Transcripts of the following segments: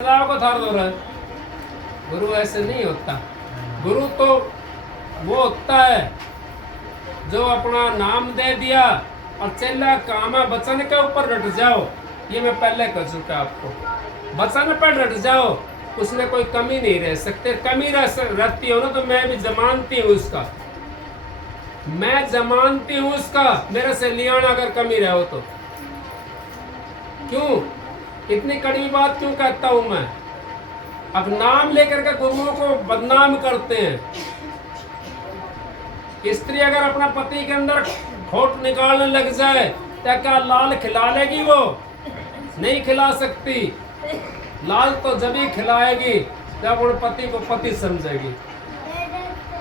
को थार दो रहा है। गुरु ऐसे नहीं होता। गुरु तो वो होता है जो अपना नाम दे दिया और चला काम है, वचन के ऊपर डट जाओ। ये मैं पहले कह चुका आपको, वचन पर डट जाओ, उसमें कोई कमी नहीं रह सकते। कमी रहती हो ना तो मैं भी जमानती हूँ उसका, मैं जमानती हूँ उसका। मेरे से लियाना अगर कमी रहो तो क्यों इतनी कड़वी बात क्यों कहता हूं मैं? अब नाम लेकर के गुरुओं को बदनाम करते हैं। स्त्री अगर अपना पति के अंदर खोट निकालने लग जाए तो क्या लाल खिला लेगी? वो नहीं खिला सकती। लाल तो जब ही खिलाएगी जब उन पति को पति समझेगी।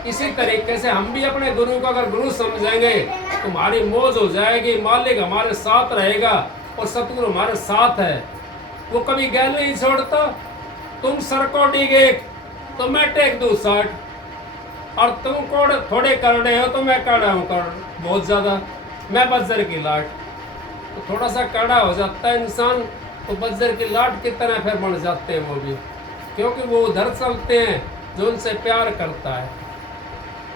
इसी तरीके से हम भी अपने गुरु को अगर गुरु समझेंगे तो हमारी मौज हो जाएगी। मालिक हमारे साथ रहेगा और सतगुरु हमारे साथ है। वो कभी गैल नहीं छोड़ता। तुम सर को डिगे तो मैं टेक दूं 60, और तुम को थोड़े करड़े हो तो मैं कड़ा हूँ कर बहुत ज्यादा। मैं बज्जर की लाट, तो थोड़ा सा कड़ा हो जाता है इंसान तो बज्जर की लाट की तरह फिर बन जाते हैं वो भी, क्योंकि वो उधर चलते हैं जो उनसे प्यार करता है।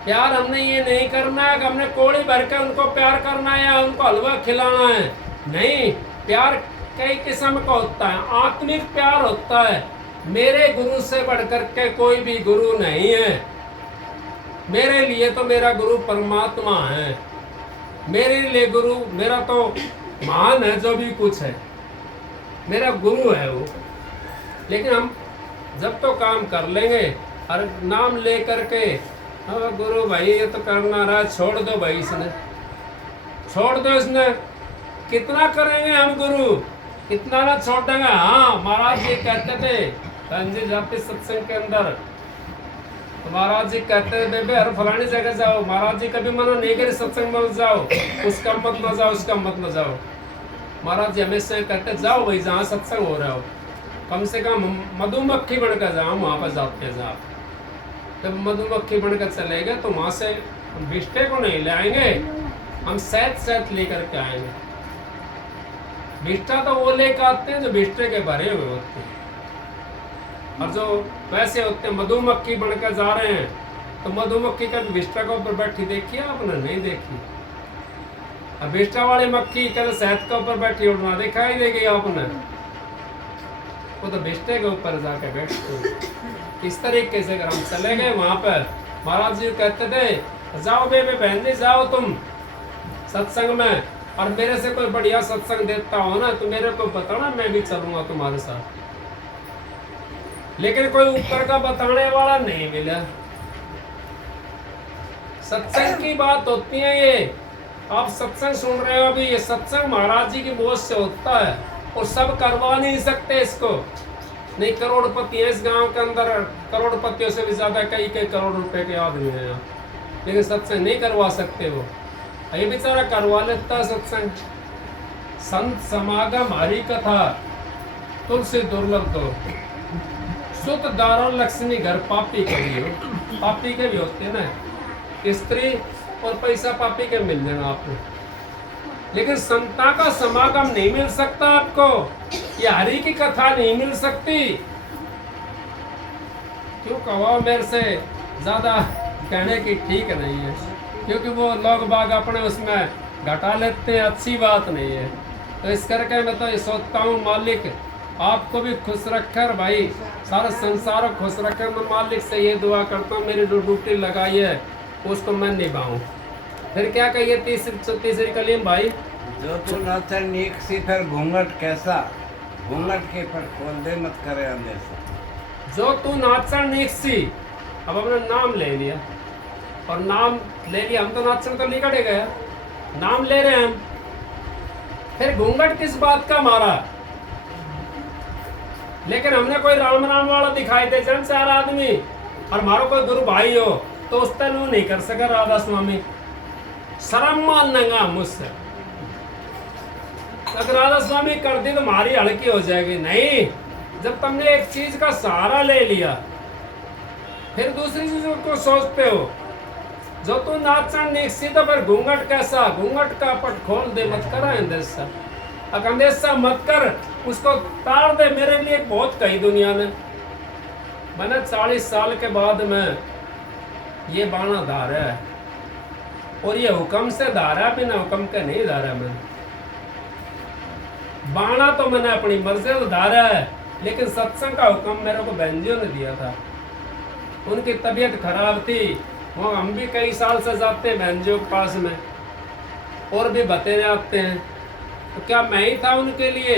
प्यार हमने ये नहीं करना है कि हमने कोड़ी भर के उनको प्यार करना है या उनको हलवा खिलाना है। नहीं, प्यार कई किस्म का होता है। आत्मिक प्यार होता है। मेरे गुरु से बढ़कर के कोई भी गुरु नहीं है। मेरे लिए तो मेरा गुरु परमात्मा है। मेरे लिए गुरु मेरा तो महान है, जो भी कुछ है मेरा गुरु है वो। लेकिन हम जब तो काम कर लेंगे और नाम ले करके गुरु भाई ये तो करना रहा, छोड़ दो भाई, इसने छोड़ दो, इसने कितना करेंगे हम गुरु, कितना ना छोड़ेंगे। हाँ, महाराज जी कहते थे जी जाते सत्संग के अंदर, तो महाराज जी कहते थे बेबे हर फलानी जगह जाओ। महाराज जी कभी मना नहीं करे सत्संग में जाओ, उसका मत न जाओ, उसका मत न जाओ। महाराज जी हमेशा कहते जाओ भाई जहाँ सत्संग हो रहा हो, कम से कम मधुमक्खी बनकर जाओ, वहाँ पर जाते जाओ। जब मधुमक्खी बनकर चले गए तो वहाँ से हम बिस्टे को नहीं ले आएंगे, हम शहद लेकर के आएंगे। बिस्टा तो वो लेकर आते हैं जो बिस्टे के भरे हुए होते हैं, और जो वैसे होते हैं मधुमक्खी बनकर जा रहे हैं तो मधुमक्खी का बिस्टा के ऊपर बैठी देखी आपने? नहीं देखी। अब बिस्टा वाली मक्खी कल शहद के ऊपर बैठी उड़ना देखा ही देगी आपने? वो तो बिस्टे के ऊपर जाके बैठते। इस तरीके से अगर हम चले गए वहां पर, महाराज जी कहते थे जाओ बेबे बहन जी जाओ तुम सत्संग में, और मेरे से कोई बढ़िया सत्संग देता हो ना तो मेरे को बताना, मैं भी चलूंगा तुम्हारे साथ। लेकिन कोई ऊपर का बताने वाला नहीं मिला। सत्संग की बात होती है ये। आप सत्संग सुन रहे हो अभी, ये सत्संग महाराज जी की बोझ से होता है और सब करवा नहीं सकते इसको। नहीं, करोड़पति है इस गांव के अंदर, करोड़पतियों से भी ज्यादा कई करोड़ रुपए के आदमी हैं यहाँ, लेकिन सत्संग नहीं करवा सकते वो। ये बेचारा करवा लेता है सत्संग। संत समागम हरि कथा तुलसी दुर्लभ दो, सुत दारुण लक्ष्मी घर पापी के भी हो। पापी के भी होते हैं ना, स्त्री और पैसा पापी के मिल जाएगा आपको, लेकिन संता का समागम नहीं मिल सकता आपको। ये हरि की कथा नहीं मिल सकती। क्यों कहो मेरे से ज्यादा कहने की ठीक नहीं है, क्योंकि वो लोग बाग अपने उसमें घटा लेते हैं, अच्छी बात नहीं है। तो इस करके मैं तो ये सोचता हूँ मालिक आपको भी खुश रखकर, भाई सारा संसार को खुश रखकर। मैं मालिक से ये दुआ करता हूँ मेरी जो ड्यूटी लगाई है उसको मैं निभाऊं। फिर क्या कहिए तीसरी कलीम भाई? जो तू नाचर नीक सी फिर घूंघट कैसा, घूंघट के पर खोल दे मत करे अंदर से। जो तू नाचर नीक सी, अब हमने नाम ले लिया, और नाम ले लिया हम तो नाचन तो निकट गया, नाम ले रहे हैं हम, फिर घूंघट किस बात का मारा? लेकिन हमने कोई राम राम वाला दिखाई दे जन चार आदमी, और हमारा कोई गुरु भाई हो तो उस तरह वो नहीं कर सका राधा स्वामी। शर्म मान लेंगा मुझसे, अगर राधा स्वामी कर दी तो हमारी हल्की हो जाएगी। नहीं, जब तुमने एक चीज का सहारा ले लिया फिर दूसरी चीजों को सोचते हो। जो तू नाचन निकसी तो फिर घूंघट कैसा, घूंघट का पट खोल दे मत कर अंदेशा, अंदेशा मत कर। उसको तार दे। मेरे लिए बहुत कही दुनिया ने। मैंने 40 साल के बाद में ये बाणा धारा है, और ये हुक्म से धारा, बिना हुक्म के नहीं धारा। मैंने बाणा तो मैंने अपनी मर्जी से धारा है, लेकिन सत्संग का हुक्म मेरे को बहनजियों ने दिया था। उनकी तबीयत खराब थी, वो हम भी कई साल से जाते हैं बहनजियों के पास में, और भी बतेरे आते हैं। तो क्या मैं ही था उनके लिए?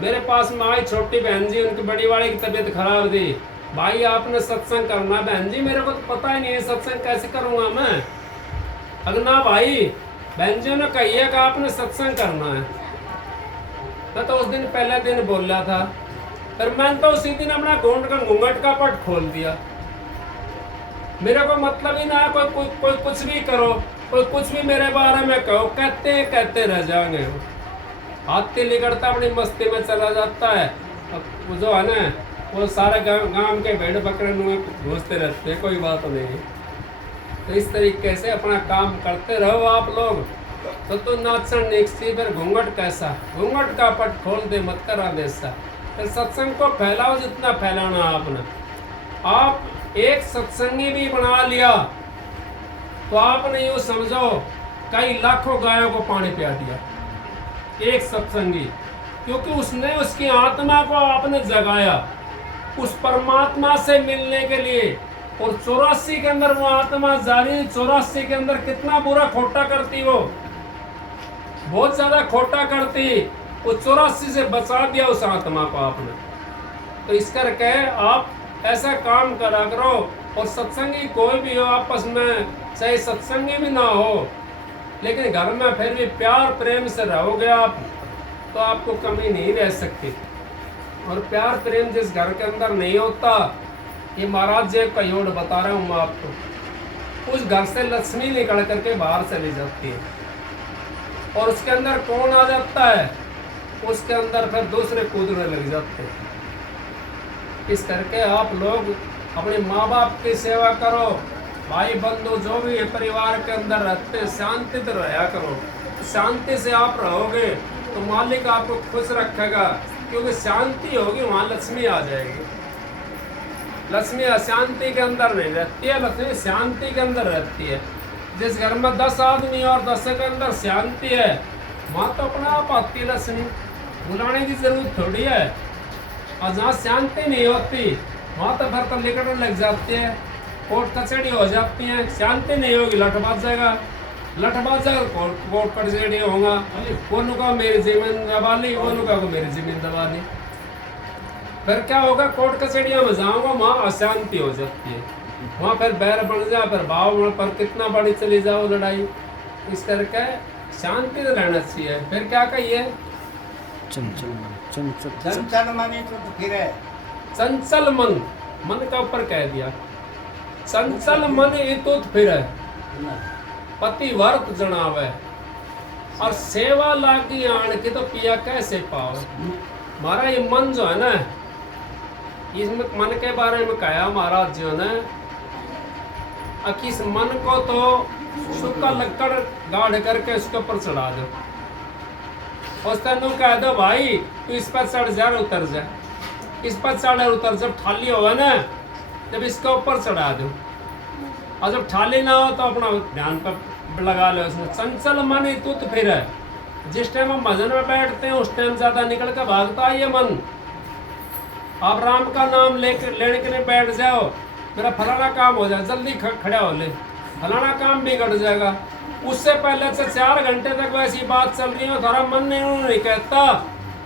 मेरे पास में आई छोटी बहन जी, उनकी बड़ी वाली की तबीयत खराब थी। भाई आपने सत्संग करना। बहन जी मेरे को तो पता ही नहीं है सत्संग कैसे करूँगा मैं। अगर ना भाई, बहन जी ने कही है कि आपने सत्संग करना है। मैं तो उस दिन पहले दिन बोल रहा था, फिर मैंने तो उसी दिन अपना घूंघट का पट खोल दिया। मेरे को मतलब ही ना कोई कुछ भी करो, कोई कुछ भी मेरे बारे में कहो, कहते रह जाएंगे। हाथी लिगड़ता अपनी मस्ती में चला जाता है। वो जो है ना, वो सारे गांव के भेड़ बकरे में घुसते रहते हैं, कोई बात नहीं। तो इस तरीके से अपना काम करते रहो आप लोग। तो नाचन निकसी, फिर घूंघट कैसा, घूंघट का पट खोल दे मत करा देसा। फिर सत्संग को फैलाओ जितना फैलाना आपने। आप एक सत्संगी भी बना लिया तो आपने यूँ समझो कई लाखों गायों को पानी पिला दिया, एक सत्संगी। क्योंकि उसने उसकी आत्मा को आपने जगाया उस परमात्मा से मिलने के लिए। और 84 के अंदर वो आत्मा जारी, 84 के अंदर कितना बुरा खोटा करती, वो बहुत ज्यादा खोटा करती। वो 84 से बचा दिया उस आत्मा को आपने। तो इस करके आप ऐसा काम करा करो। और सत्संगी कोई भी हो आपस में, चाहे सत्संगी भी ना हो, लेकिन घर में फिर भी प्यार प्रेम से रहोगे आप, तो आपको कमी नहीं रह सकती। और प्यार प्रेम जिस घर के अंदर नहीं होता, ये महाराज जी का योग बता रहा हूँ मैं आपको, उस घर से लक्ष्मी निकल करके बाहर चली जाती है। और उसके अंदर कौन आ जाता है? उसके अंदर फिर दूसरे कूदने लग जाते हैं। इस करके आप लोग अपने माँ बाप की सेवा करो, भाई बंधु जो भी परिवार के अंदर रहते हैं, शांति से रहा करो। शांति से आप रहोगे तो मालिक आपको खुश रखेगा, क्योंकि शांति होगी वहाँ लक्ष्मी आ जाएगी। लक्ष्मी अशांति के अंदर नहीं रहती है, लक्ष्मी शांति के अंदर रहती है। जिस घर में 10 आदमी और 10 के अंदर शांति है, वहाँ तो अपना आप आती है लक्ष्मी, बुलाने की जरूरत थोड़ी है। और जहाँ शांति नहीं होती वहाँ तो फिर तो निकलने लग जाती है, कोर्ट कचहरी हो जाती है। शांति नहीं होगी लठबाज जाएगा, लठबाज जाएगा कोर्ट कचहरी होगा। वो नुका मेरी जमीन दबा ली, वो नुका को मेरी जमीन दबा ली। फिर क्या होगा? कोर्ट कचहरिया में जाऊंगा, वहाँ अशांति हो जाती है, वहाँ फिर बैर बन जाए, फिर भाव पर कितना बड़ी चली जाओ लड़ाई। इस करके शांति से रहना चाहिए। फिर क्या कहिए? चंचल मनी तो फिरे, चंचल मन, मन का ऊपर कह दिया। चंचल मन इतुत फिरे, पतिव्रत जनावे, और सेवा लागी आन की तो पिया कैसे पावे। हमारा ये मन जो है ना, इसमें मन के बारे में कहा महाराज जी ने, कि इस मन को तो सूखा लकड़ गाड़ करके उसके ऊपर चढ़ा दो। उस तेनू कह दो भाई तू इस पर चढ़ जा और उतर जा, इस पर चढ़ और उतर। जब ठाली होगा ना, जब इसके ऊपर चढ़ा दो, और जब ठाली ना हो तो अपना ध्यान पर लगा लो उसमें। चंचल मन तुत फिर है, जिस टाइम हम भजन में बैठते हैं उस टाइम ज्यादा निकल कर भागता है ये मन। आप राम का नाम लेने के लिए बैठ जाओ, मेरा फलाना काम हो जाए, जल्दी खड़ा हो ले, फलाना काम बिगड़ जाएगा। उससे पहले से 4 घंटे तक वैसी बात चल रही है, थोड़ा मन नहीं कहता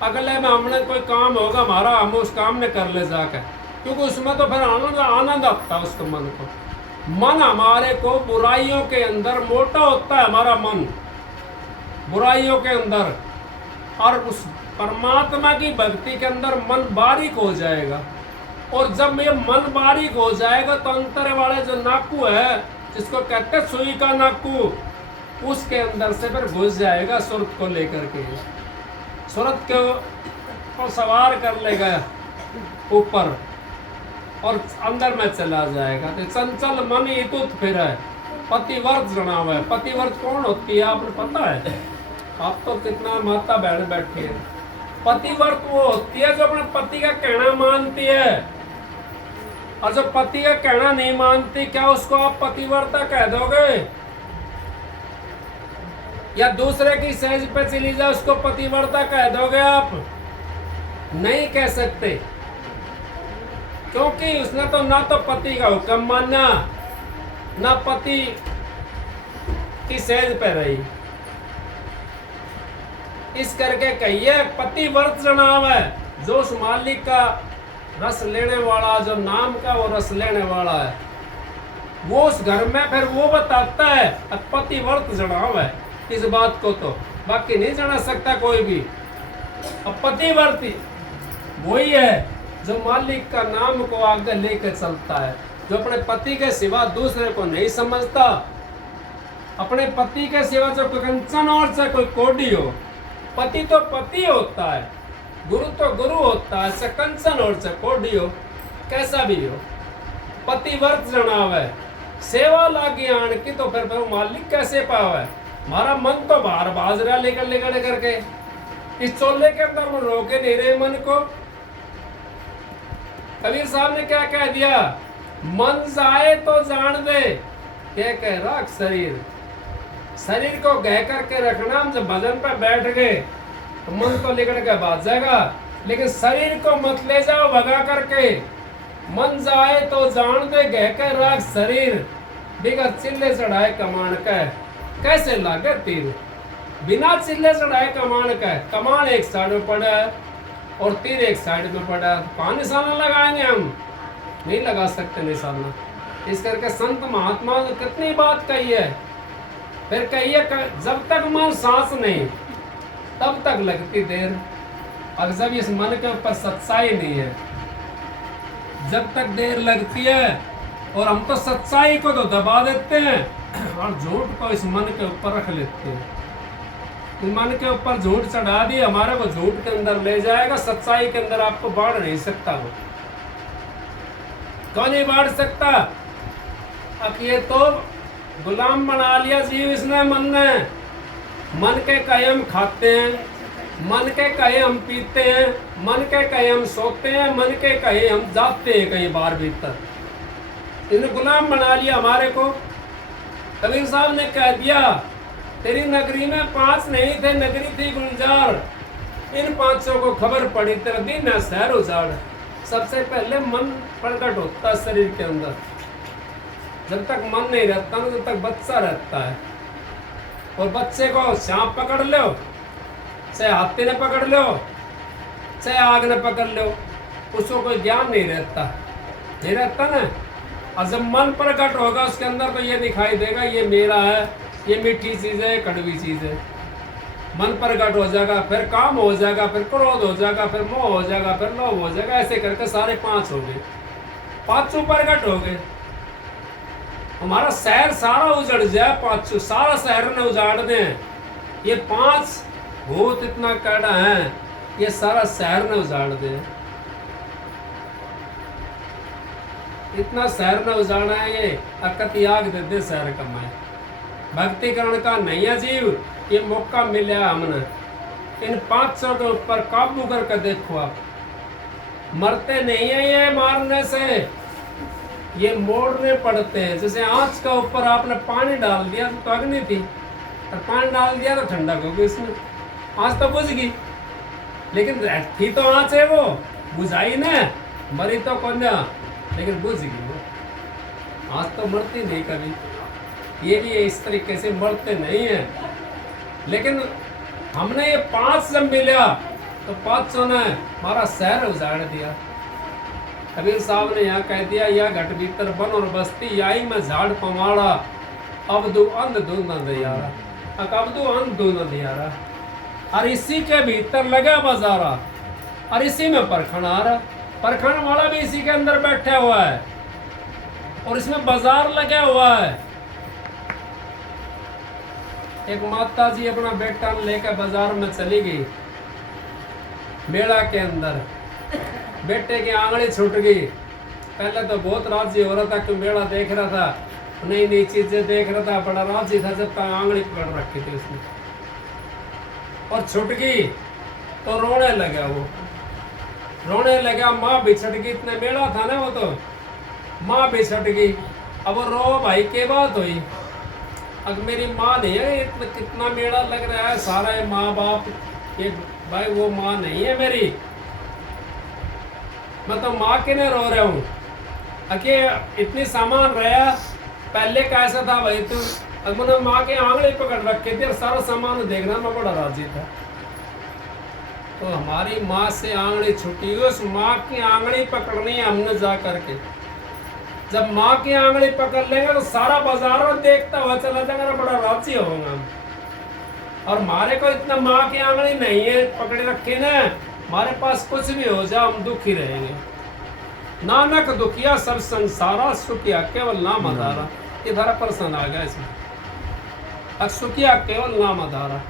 अगले में हमने कोई काम होगा हमारा, हम उस काम में कर ले जाकर, क्योंकि उसमें तो फिर आनंद आता है उसको। मन को, मन हमारे को बुराइयों के अंदर मोटा होता है, हमारा मन बुराइयों के अंदर, और उस परमात्मा की भक्ति के अंदर मन बारीक हो जाएगा। और जब ये मन बारीक हो जाएगा तो अंतर वाले जो नाकू है, जिसको कहते हैं सुई का नाकू, उसके अंदर से फिर घुस जाएगा सुरत को लेकर के, सुरत को सवार कर लेगा ऊपर और अंदर में चला जाएगा। तो चंचल मन इतुत फिर है, पतिव्रत जनाव है। पतिव्रत कौन होती है आपने पता है? आप तो कितना माता बहन बैठे हैं, पतिव्रत वो होती है जो अपने पति का कहना मानती है, और जो पति का कहना नहीं मानती, क्या उसको आप पतिव्रता कह दोगे? या दूसरे की सहज पे चली जाए उसको पतिव्रता कह दोगे आप? नहीं कह सकते, क्योंकि उसने तो ना तो पति का हुक्म माना, ना पति की सहज पे रही। इस करके कहिए पतिव्रत जनाब है जो उस मालिक का रस लेने वाला, जो नाम का वो रस लेने वाला है, वो उस घर में फिर वो बताता है पतिव्रत जनाब है इस बात को, तो बाकी नहीं जाना सकता कोई भी। अब पतिव्रती वही है जो मालिक का नाम को आगे लेकर चलता है, जो अपने पति के सिवा दूसरे को नहीं समझता, अपने पति के सिवा जो कंचन और से कोई कोडी हो। पति तो पति होता है, गुरु तो गुरु होता है, कंचन और से कोडी हो, कैसा भी हो, पतिव्रत जनाव है। सेवा लागी आन की तो फिर मालिक कैसे पावे? हमारा मन तो बाहर बाज रहा लेकर लेकर करके, इस चोले के अंदर वो रोके नहीं रहे मन को। कबीर साहब ने क्या कह दिया? मन जाए तो जान दे, क्या कह रहा? शरीर को गह करके रखना। हम जब भजन पर बैठ गए तो मन तो लेकर के भाग जाएगा, लेकिन शरीर को मत ले जाओ भगा करके। मन जाए तो जान दे, गह कर रख शरीर, बिना चिल्ले चढ़ाए कमान का कैसे लागे तीर। बिना चिल्ले चढ़ाए कमान का, कमान एक साइड में पड़ा है और तीर एक साइड में पड़ा है, कहाँ निशाना लगाएंगे? हम नहीं लगा सकते निशाना। इस करके संत महात्मा ने कितनी बात कही है। फिर कहिए जब तक मन सांस नहीं तब तक लगती देर, और जब इस मन के ऊपर सच्चाई नहीं है जब तक देर लगती है। और हम तो सच्चाई को तो दबा देते हैं और झूठ को इस मन के ऊपर रख लेते हैं। मन के ऊपर झूठ चढ़ा दिए, हमारे को झूठ के अंदर ले जाएगा, सच्चाई के अंदर आपको बाढ़ नहीं सकता। वो कौन नहीं बाढ़ सकता? अब ये तो गुलाम बना लिया जीव इसने, मन ने। मन के कहे हम खाते हैं, मन के कहे हम पीते हैं, मन के कहे हम सोते हैं, मन के कहे हम जाते हैं कहीं बाहर भीतर। इसने गुलाम बना लिया हमारे को। कबीर साहब ने कह दिया तेरी नगरी में 5 नहीं थे, नगरी थी गुलजार। इन 500 को खबर पड़ी तेरा दिन है शहर उजाड़। सबसे पहले मन प्रकट होता है शरीर के अंदर। जब तक मन नहीं रहता ना तब तक बच्चा रहता है। और बच्चे को सांप पकड़ लो, चाहे हाथी ने पकड़ लो, चाहे आग ने पकड़ लो, उसको कोई ज्ञान नहीं रहता, नहीं रहता ना। और जब मन प्रकट होगा उसके अंदर तो ये दिखाई देगा ये मेरा है, ये मीठी चीज़ है, कड़वी चीज़ है। मन प्रकट हो जाएगा, फिर काम हो जाएगा, फिर क्रोध हो जाएगा, फिर मोह हो जाएगा, फिर लोभ हो जाएगा। ऐसे करके सारे 5 हो गए, 5 प्रकट हो गए। हमारा शहर सारा उजड़ जाए, 5 सारा शहर ने उजाड़ दे। ये 5 भूत इतना कड़ा है, ये सारा शहर ने उजाड़ दे। इतना शहर ने उजाड़ा है, ये अकत आग दे दे शहर का। मैं भक्ति करण का नहीं है जीव, ये मौका मिला हमने। इन 500 के ऊपर काबू करके देखो आप, मरते नहीं है ये मारने से, ये मोड़ने पड़ते हैं। जैसे आँच का ऊपर आपने पानी डाल दिया तो अग्नि थी, और पानी डाल दिया तो ठंडक हो गई, इसमें आँच तो बुझ गई। लेकिन थी तो आँच है, वो बुझाई ना, मरी तो कौन, लेकिन बुझ गई वो। आँच तो मरती नहीं कभी, ये भी इस तरीके से मरते नहीं है। लेकिन हमने ये 5 जब मिला तो 500 ने हमारा शहर उजाड़ दिया। कबीर साहब ने यहाँ कह दिया, या घट भीतर बन और बस्ती, याई में झाड़ पवाड़ा, अब दो अंध दो न दियारा, अब दो अंध दो न दियारा। और इसी के भीतर लगा बाजारा, और इसी में परखण आ रहा, परखण वाला भी इसी के अंदर बैठा हुआ है, और इसमें बाजार लगा हुआ है। एक माता जी अपना बेटा लेकर बाजार में चली गई, मेला के अंदर बेटे की आंगली छूट गई। पहले तो बहुत राजी हो रहा था कि मेला देख रहा था, नई नई चीजें देख रहा था, बड़ा राजी था, जब तक आंगली पकड़ रखी थी उसने, और छूट गई। तो रोने लगा वो, रोने लगा। माँ बिछड़ गई, इतना मेला था ना वो, तो माँ बिछड़ गई। अब वो रो भाई के बात हुई, अब मेरी माँ नहीं है, इतना कितना मेला लग रहा है सारा, ये माँ बाप ये भाई वो माँ नहीं है मेरी, मैं तो माँ के लिए रो रहा हूँ। अके इतनी सामान रहा, पहले कैसा था भाई तू, अब मैंने माँ के आंगली पकड़ रखे थे और सारा सामान देखना मैं बड़ा राजी था। तो हमारी माँ से आंगली छुटी, उस माँ की आंगली पकड़नी है हमने जा करके। जब माँ की आंगली पकड़ लेंगे तो सारा बाजार में देखता हुआ चला जाएगा, बड़ा राजी होगा हम। और हमारे को इतना माँ की आंगली नहीं है पकड़े रखे ना, हमारे पास कुछ भी हो जाए हम दुखी रहेंगे। नानक दुखिया सब संसारा, सुखिया केवल नाम आधारा। ये धारा प्रश्न आ गया इसमें, सुखिया केवल नाम आधारा।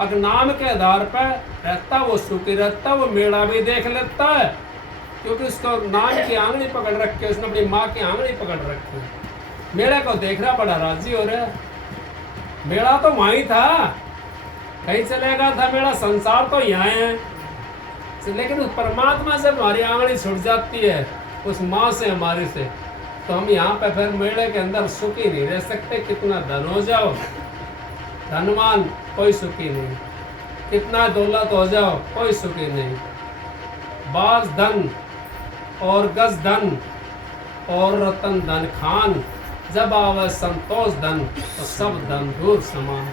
अगर नाम के आधार पर रहता वो सुखी रहता, वो मेला भी देख लेता है, क्योंकि उसको नाम की आंगली पकड़ रखी है, उसने अपनी माँ की आंगली पकड़ रखी है। मेले को देख रहा बड़ा राजी हो रहा है। मेला तो वहीं था, कहीं चलेगा था मेरा, संसार तो यहाँ है। लेकिन उस परमात्मा से हमारी आंगली छूट जाती है, उस माँ से हमारी से, तो हम यहाँ पे फिर मेले के अंदर सुखी नहीं रह सकते। कितना धन हो जाओ, धनवान कोई सुखी नहीं, कितना दौलत हो जाओ कोई सुखी नहीं। बाज धन और गज धन और रतन धन खान, जब आवे संतोष धन तो सब धन दूर समान।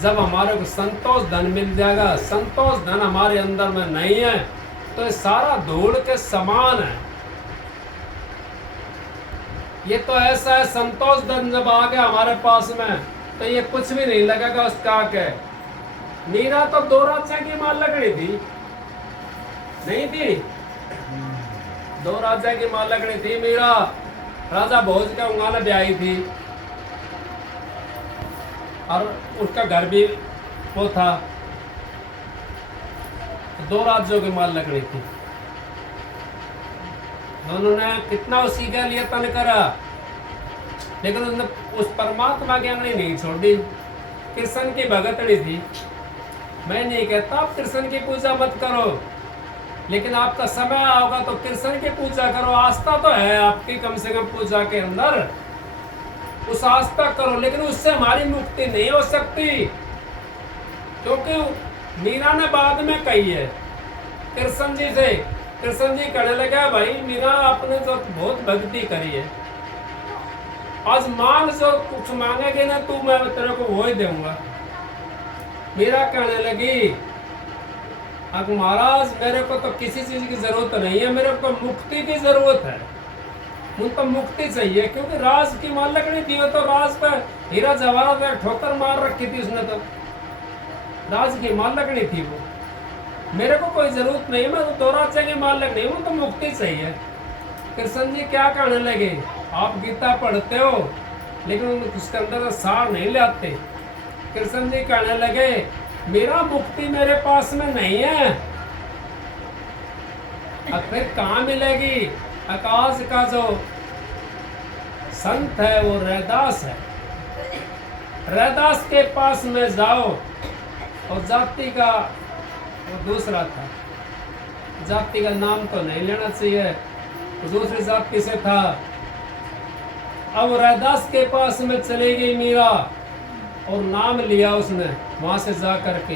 जब हमारे को संतोष धन मिल जाएगा, संतोष धन हमारे अंदर में नहीं है तो ये सारा धूल के समान है। ये तो ऐसा है, संतोष धन जब आ गया हमारे पास में तो ये कुछ भी नहीं लगेगा उसका के। मीरा तो 2 राजा की मां लगड़ी थी, नहीं थी? 2 राजा की मां लगड़ी थी मीरा, राजा भोज का उंगाना ब्याही थी और उसका घर भी वो था। 2 राज्यों की माल लकड़ी थी, दोनों ने कितना उसी के लिए तन करा, लेकिन उसने उस परमात्मा की आंगली नहीं छोड़ी। कृष्ण की भगतड़ी थी। मैं नहीं कहता आप कृष्ण की पूजा मत करो, लेकिन आपका समय आओगा तो कृष्ण की पूजा करो। आस्था तो है आपकी कम से कम पूजा के अंदर, उस आस्था करो, लेकिन उससे हमारी मुक्ति नहीं हो सकती। क्योंकि मीरा ने बाद में कही है कृष्ण जी से, कृष्ण जी कहने लगा भाई मीरा आपने तो बहुत भक्ति करी है, आज मान जो कुछ मांगेगे ना तू, मैं तेरे को वो ही दूंगा। मीरा कहने लगी अब महाराज मेरे को तो किसी चीज की जरूरत नहीं है, मेरे को मुक्ति की जरूरत है, मुझे तो मुक्ति चाहिए। क्योंकि राज की माल लकड़ी थी, तो राज पर हीरा जवाहरात ठोकर मार रखी थी उसने, तो राज की माल लकड़ी थी वो। मेरे को कोई जरूरत नहीं, मैं तो 2 राज्य की माल लकड़ी हूँ, तो मुक्ति चाहिए। कृष्ण जी क्या कहने लगे, आप गीता पढ़ते हो लेकिन उसके अंदर सार नहीं लाते। कृष्ण जी कहने लगे मेरा मुक्ति मेरे पास में नहीं है, अब फिर कहाँ मिलेगी? आकाश का जो संत है वो रैदास है, रैदास के पास में जाओ। और जाति का वो दूसरा था, जाति का नाम तो नहीं लेना चाहिए, तो दूसरी जाति से था। अब रैदास के पास में चली गई मीरा और नाम लिया उसने वहां से जा करके।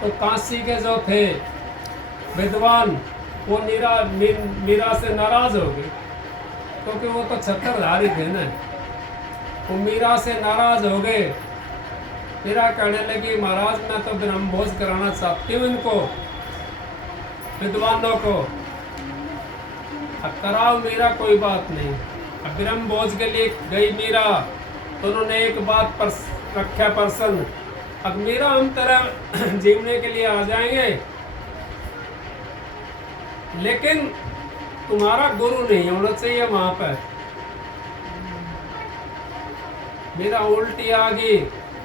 तो काशी के जो थे विद्वान वो मीरा से नाराज हो गए, क्योंकि वो तो छत्रधारी थे ना, वो मीरा से नाराज हो गए। मीरा कहने लगी महाराज मैं तो ब्रह्मभोज कराना चाहती हूँ इनको, विद्वानों को। अब कराओ मीरा, कोई बात नहीं। अब ब्रह्मभोज के लिए गई मीरा, तो उन्होंने एक बात पर रखा प्रसन्न, अब मीरा हम तेरा जीवने के लिए आ जाएंगे, लेकिन तुम्हारा गुरु नहीं होना चाहिए वहां पर। मीरा उल्टी आ गई,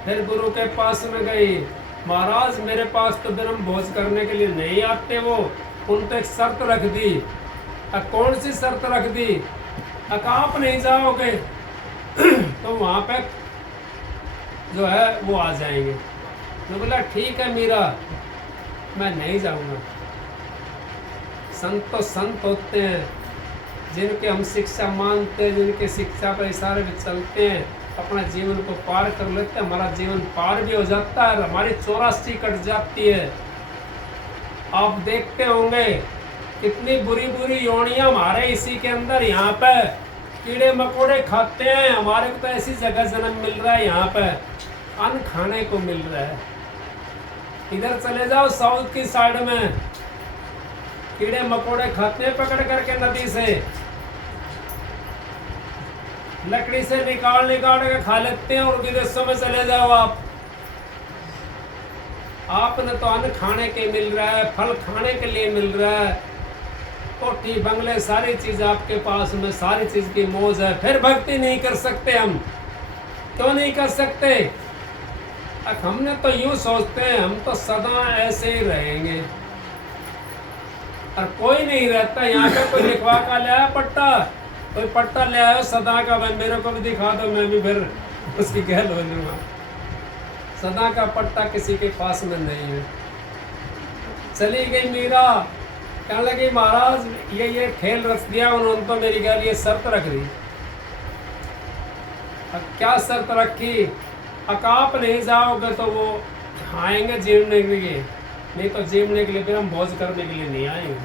फिर गुरु के पास में गई। महाराज मेरे पास तो ब्रह्मभोज करने के लिए नहीं आते वो, उन तो एक शर्त रख दी। अब कौन सी शर्त रख दी? अब आप नहीं जाओगे तो वहां पे जो है वो आ जाएंगे। मैं बोला ठीक है मीरा, मैं नहीं जाऊंगा। संत तो संत होते हैं जिनके हम शिक्षा मानते हैं, जिनके शिक्षा पर इशारे पे चलते हैं, अपना जीवन को पार कर लेते हैं, हमारा जीवन पार भी हो जाता है, हमारी 84 कट जाती है। आप देखते होंगे कितनी बुरी बुरी योनियां हमारे इसी के अंदर यहाँ पे कीड़े मकोड़े खाते हैं। हमारे को तो ऐसी जगह जन्म मिल रहा है, यहाँ पे अन्न खाने को मिल रहा है। इधर चले जाओ साउथ की साइड में, कीड़े मकोड़े खाते हैं पकड़ करके नदी से, लकड़ी से निकाल निकाल के खा लेते हैं। और विदेशों में चले जाओ आपने तो अन्न खाने के मिल रहा है, फल खाने के लिए मिल रहा है, कोठी बंगले सारी चीज आपके पास में, सारी चीज की मौज है, फिर भक्ति नहीं कर सकते हम? क्यों नहीं कर सकते? अब हमने तो यूं सोचते हैं हम तो सदा ऐसे ही रहेंगे, और कोई नहीं रहता। यहाँ पे कोई लिखवा का ले आया पट्टा, कोई पट्टा ले आया सदा का, भाई मेरे को भी दिखा दो, मैं भी फिर उसकी गहल हो लूँगा। सदा का पट्टा किसी के पास में नहीं है। चली गई मीरा, कहने लगी महाराज ये खेल रच दिया उन्होंने तो मेरी गहल, ये शर्त रख दी। अब क्या शर्त रखी? आप नहीं जाओगे तो वो आएंगे जीवने के लिए, नहीं तो जीवने के लिए फिर हम भोज करने के लिए नहीं आएंगे।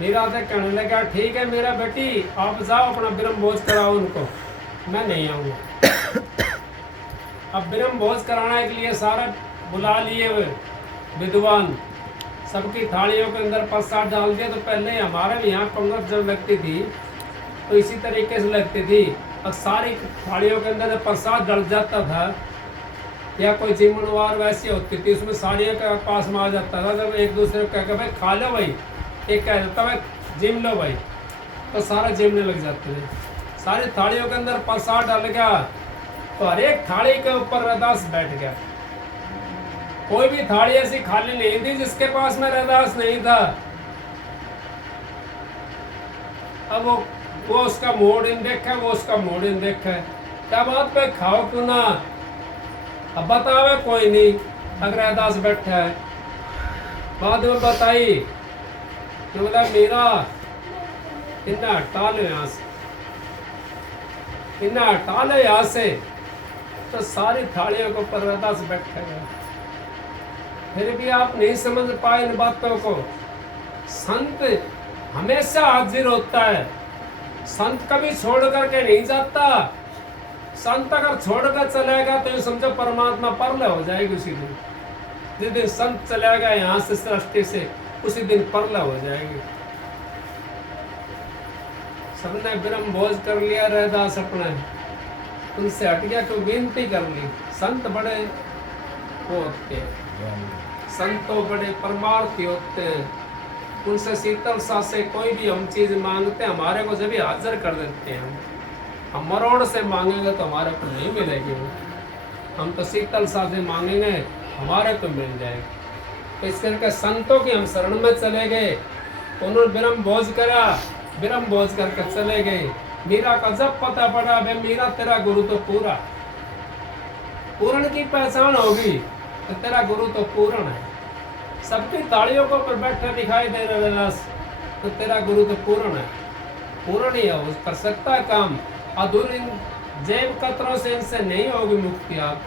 मीरा से कहने लगा ठीक है मेरा बेटी, आप जाओ अपना ब्रह्म भोज कराओ उनको, मैं नहीं आऊँगा। अब ब्रह्म भोज कराने के लिए सारे बुला लिए हुए विद्वान, सबकी थालियों के अंदर प्रसाद डाल दिया। तो पहले हमारे भी यहाँ पंगत जब लगती थी तो इसी तरीके से लगती थी, और सारी थालियों के अंदर प्रसाद डल जाता था, या कोई जिम्मेवार वैसी होती थी उसमें साड़ियों के पास में आ जाता था। जब एक दूसरे को कहकर भाई खा लो भाई, एक कह देता भाई जिम लो भाई, तो सारा जिमने लग जाते थे। सारी थालियों के अंदर प्रसाद डाल गया तो हर एक थाली के ऊपर रैदास बैठ गया। कोई भी थाली ऐसी खाली नहीं थी जिसके पास में रैदास नहीं था। अब वो उसका मूड इन देखा, वो उसका मूड इन देखा, क्या बात पे खाओ क्यों ना? अब बतावे कोई नहीं, अगर रैदास बैठा है। बाद में बताई तो बोला मेरा इतना हटा लो यहाँ से, इतना हटा लो यहाँ से। तो सारी थालियों को पर रैदास बैठा गया। फिर भी आप नहीं समझ पाए इन बातों को। संत हमेशा हाजिर होता है, संत कभी छोड़ करके नहीं जाता। संत अगर छोड़कर चलेगा तो ये समझो परमात्मा परले हो जाएगी उसी दिन। जिस दिन संत चलेगा यहाँ से सृष्टि से, उसी दिन परला हो जाएगी। सबने ब्रह्म भोज कर लिया, रैदास अपने उनसे हट गया तो विनती कर ली। संत बड़े वो होते हैं, संत तो बड़े परमार्थी होते हैं, उनसे शीतल सा से कोई भी हम चीज मांगते हैं हमारे को जब हाजिर कर देते हैं। हम मरोड़ से मांगेंगे तो हमारे को नहीं मिलेगी, हम तो शीतल सा से मांगेंगे हमारे को मिल जाएगी। तो इस करके संतों के हम शरण में चले गए, उन्होंने ब्रह्म भोज करा, ब्रह्म भोज करके चले गए। मीरा का जब पता पड़ा भाई मीरा तेरा गुरु तो पूरा, पूर्ण की पहचान होगी तो तेरा गुरु तो पूर्ण है। सबकी तालियों को पर बैठे दिखाई दे रहे तो तेरा गुरु तो पूर्ण है, पूर्ण ही है, वो कर सकता है काम। अधूर इन जैव कतरों से इनसे नहीं होगी मुक्ति। आप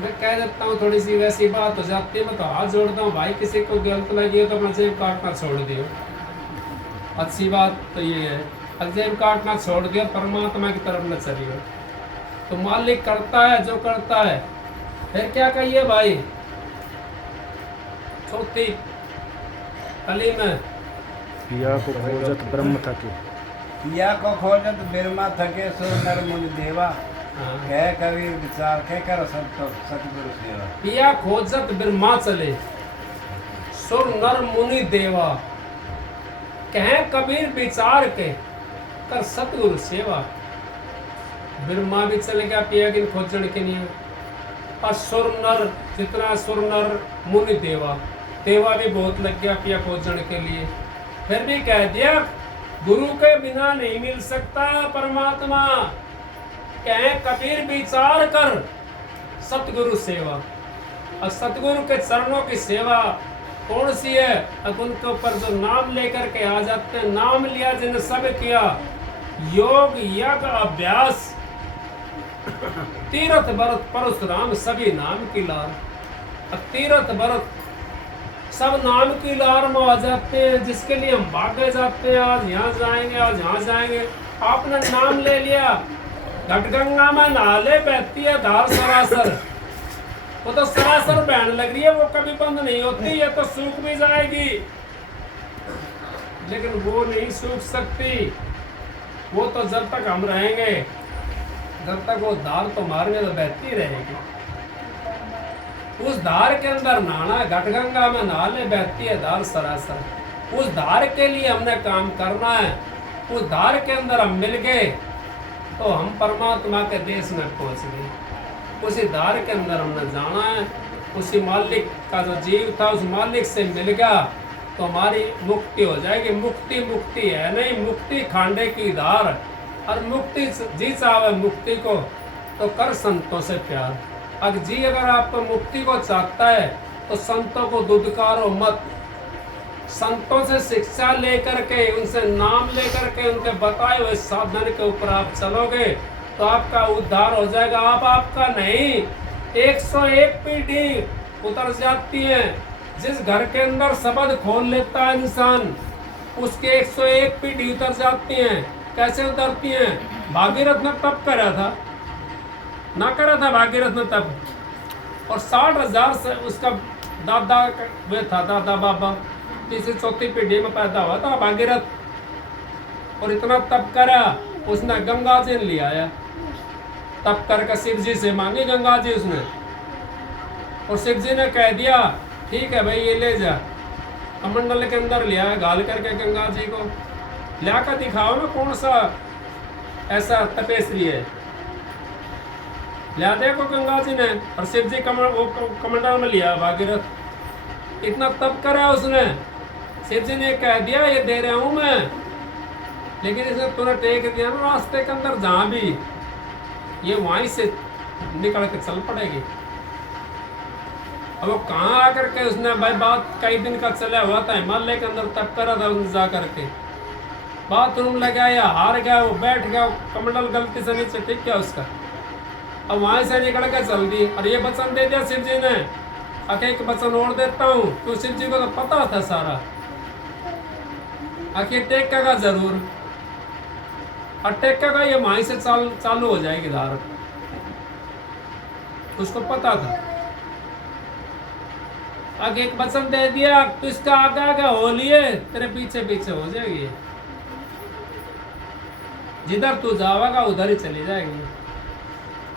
मैं कह देता हूँ थोड़ी सी वैसी बात हो जाती है, मैं तो हाथ जोड़ता हूँ भाई किसी को गलत लगी हो तो अपना जेब काटना छोड़ दियो। अच्छी बात तो ये है, जेब काटना छोड़ दिया, परमात्मा की तरफ न चलिए। तो मालिक करता है जो करता है। फिर क्या कहिए भाई, चौथी कली में पिया को खोजत ब्रह्म थके, पिया को खोजत ब्रह्मा थके, सो नर मुनि देवा, कह कबीर विचार कह कर सतगुरु सेवा। पिया खोजत ब्रह्मा चले, सुर नर मुनि देवा, कह कबीर विचार के कर सतगुरु सेवा। ब्रह्मा भी चले गया पिया की खोजन के लिए, और सुर नर जितना सुर नर मुनि देवा, देवा भी बहुत लग गया पिया खोजन के लिए। फिर भी कह दिया गुरु के बिना नहीं मिल सकता परमात्मा, कह कबीर विचार कर सतगुरु सेवा। और सतगुरु के चरणों की सेवा कौन सी है? अब उनके ऊपर जो नाम लेकर के आ जाते हैं, नाम लिया जिन्हें सब किया, योग यज्ञ अभ्यास तीर्थ व्रत परशुराम सभी नाम की लार। अब तीर्थ व्रत सब नाम की लार में आ जाते हैं, जिसके लिए हम भागे जाते हैं, आज यहाँ जाएंगे, आज यहाँ जाएंगे। आपने नाम ले लिया, घटगंगा में नहा ले, बहती है धार सरासर, वो तो सरासर बहने लग रही है, वो कभी बंद नहीं होती, ये तो सूख भी जाएगी, लेकिन वो नहीं सूख सकती। वो तो जब तक हम रहेंगे, जब तक वो धार तो मारेंगे तो बहती रहेगी। उस धार के अंदर नहाना, घटगंगा में नहा ले, बहती है धार सरासर। उस धार के लिए हमने काम करना है। उस धार के अंदर हम मिल गए तो हम परमात्मा के देश में पहुंच गए। उसी धार के अंदर हमने जाना है। उसी मालिक का जो जीव था, उस मालिक से मिल गया तो हमारी मुक्ति हो जाएगी। मुक्ति मुक्ति है नहीं, मुक्ति खांडे की धार। और मुक्ति जी चाहे मुक्ति को तो कर संतों से प्यार। अगर आपको मुक्ति को चाहता है तो संतों को दुदकारो मत। संतों से शिक्षा लेकर के, उनसे नाम लेकर के, उनके बताए हुए साधन के ऊपर आप चलोगे तो आपका उद्धार हो जाएगा। आपका नहीं, 101 पीढ़ी उतर जाती है। जिस घर के अंदर शब्द खोल लेता है इंसान, उसके 101 पीढ़ी उतर जाती हैं। कैसे उतरती हैं? भागीरथ ने तप करा था ना, करा था भागीरथ ने तप, और 60,000 से उसका दादा वे था, दादा बाबा, तीसरी चौथी पीढ़ी में पैदा हुआ था भागीरथ। और इतना तप करा, उसने गंगा जी ले आया, तप करके शिव जी से मांगी गंगा जी उसने, और शिव जी ने कह दिया ठीक है भाई ये ले जा। कमंडल के अंदर ले आया, गाल करके गंगा जी को ला कर दिखाओ ना कौन सा ऐसा तपेश्वरी है। लिया देखो गंगा जी ने, और शिव जी कमंडल में लिया भागीरथ। इतना तप करा उसने, शिव जी ने कह दिया ये दे रहा हूं मैं, लेकिन इसने तुरंत टेक दिया ना रास्ते के अंदर, जहां भी ये वहीं से निकल के चल पड़ेगी। अब वो कहाँ आकर के उसने भाई बात कई दिन का चला हुआ था, हिमालय के अंदर तप करा था उसने जा करके, बाथरूम लगाया, हार गया, वो बैठ गया, कमंडल गलती से नीचे टिक गया उसका। अब वहां से निकल के चल दी, और ये वचन दे दिया शिव जी ने, एक वचन और देता हूँ, तो शिव जी को तो पता था सारा, आखिर टेकेगा जरूर, और टेकेगा ये वहीं से चालू हो जाएगी धार, उसको पता था। आगे एक वचन दे दिया, तो इसका आगे आगे हो लिए, तेरे पीछे पीछे हो जाएगी, जिधर तू जाएगा उधर ही चली जाएगी।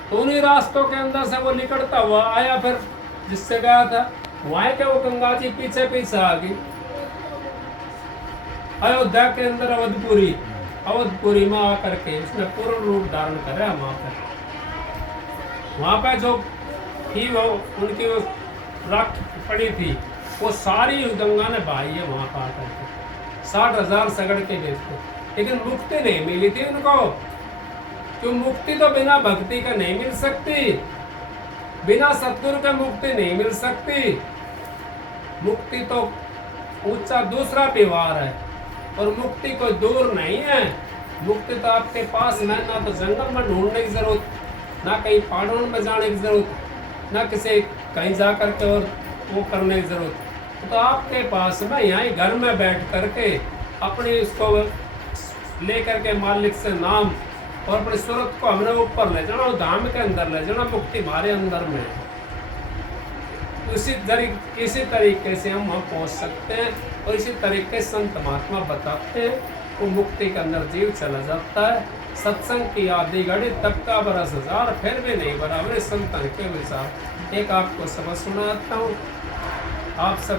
तो उन्हीं रास्तों के अंदर से वो निकलता हुआ आया, फिर जिससे गया था वहीं के वो गंगा जी पीछे पीछे आ गई। अयोध्या के अंदर अवधपुरी में आकर के उसने पूर्ण रूप धारण करा। वहां पे जो थी वो उनकी वो राख पड़ी थी, वो सारी गंगा ने बहाई है वहां पर आकर के, 60,000 सगड़ के देखो, लेकिन मुक्ति नहीं मिली थी उनको। क्यों? मुक्ति तो बिना भक्ति का नहीं मिल सकती, बिना सतगुरु का मुक्ति नहीं मिल सकती। मुक्ति तो ऊंचा दूसरा व्यवहार है, और मुक्ति कोई दूर नहीं है। मुक्ति तो आपके पास में, ना तो जंगल में ढूंढने की जरूरत, ना कहीं पहाड़ों में जाने की जरूरत, ना किसी कहीं जा करके और वो करने की जरूरत, तो आपके पास में यहाँ घर में बैठ करके अपनी इसको ले करके मालिक से नाम और अपनी सूरत को हमने ऊपर ले जाना, और धाम के अंदर ले जाना। मुक्ति हमारे अंदर में है। इसी तरीके से हम वहाँ पहुँच सकते हैं, और इसी तरीके से संत महात्मा बताते हैं, वो मुक्ति के अंदर जीव चला जाता है। सत्संग की आधी घड़ी तब का बरस हजार, फिर भी नहीं बराबर संतन के विचार। एक आपको सबक सुनाता हूँ, आप सब